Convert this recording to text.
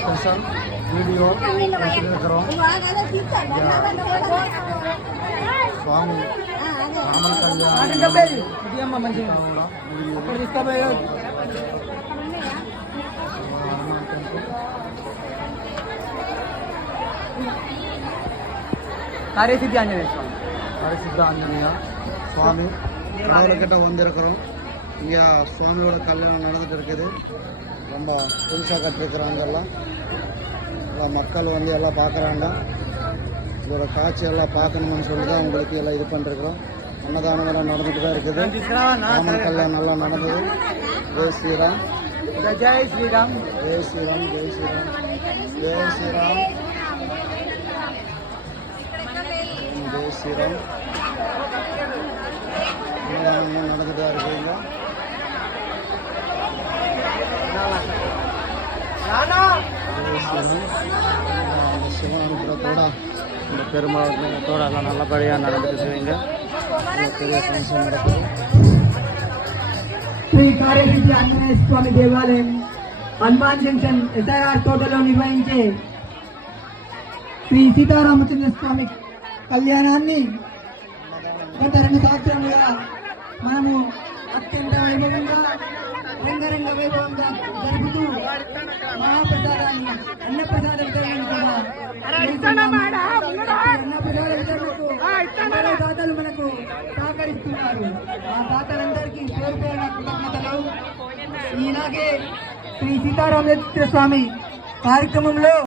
Special video Srikaram స్వామి రామన్ కళ్యాణ్ ಕಾರ್ಯಸಿದ್ಧಿ ಆಂಜನೇಯ ಸ್ವಾಮಿ ಕಾರ್ಯಸಿದ್ಧ ಆಂಜನೇಯ சுவாமி கடவுள்கிட்ட வந்திருக்கிறோம். இங்கே சுவாமியோட கல்யாணம் நடந்துட்டு இருக்குது. ரொம்ப புதுசாக கட்டிருக்கிறாங்க. எல்லாம் மக்கள் வந்து எல்லாம் பார்க்குறாங்க. இதோட காட்சி எல்லாம் பார்க்கணும்னு சொல்லி தான் உங்களுக்கு எல்லாம் இது பண்ணிருக்கிறோம். அன்னதானம் எல்லாம் நடந்துட்டு தான் இருக்குது. ராமன் கல்யாணம் நல்லா நடந்தது. ஜெய் ஸ்ரீராம், ஜெய் ஸ்ரீராம், ஜெய் ஸ்ரீராம், ஜெய் ஸ்ரீராம், ஜெய் ஸ்ரீராம், ஜெய் ஸ்ரீராம். நடந்துட்டு இருக்குங்க. சிவன் அனுப்புறத்தோட இந்த பெருமாளத்தோட எல்லாம் நல்லபடியாக நடந்துட்டு இருக்குங்க. பெரிய ஃபங்க்ஷன் நடக்குது. శ్రీ కార్యసిద్ధి ఆంజనేయ స్వామి దేవాలయం హనుమాన్ జంక్షన్ ఎస్ఆర్ఆర్ తోటలో నిర్వహించే శ్రీ సీతారామచంద్ర స్వామి కళ్యాణాన్ని గత 2 సంవత్సరాలుగా మనము అత్యంత వైభవంగా రంగరంగ వైభవంగా జరుపుతూ మహాప్రసాదాన్ని అన్నప్రసాద వితరణను కూడా అన్నప్రసాద వితరణకు దాతలు మనకు సహకరిస్తున్నారు. ఆ దాతలందరికీ పేరు పేరున కృతజ్ఞతలు. ఈనాగే శ్రీ సీతారామచంద్ర స్వామి కార్యక్రమంలో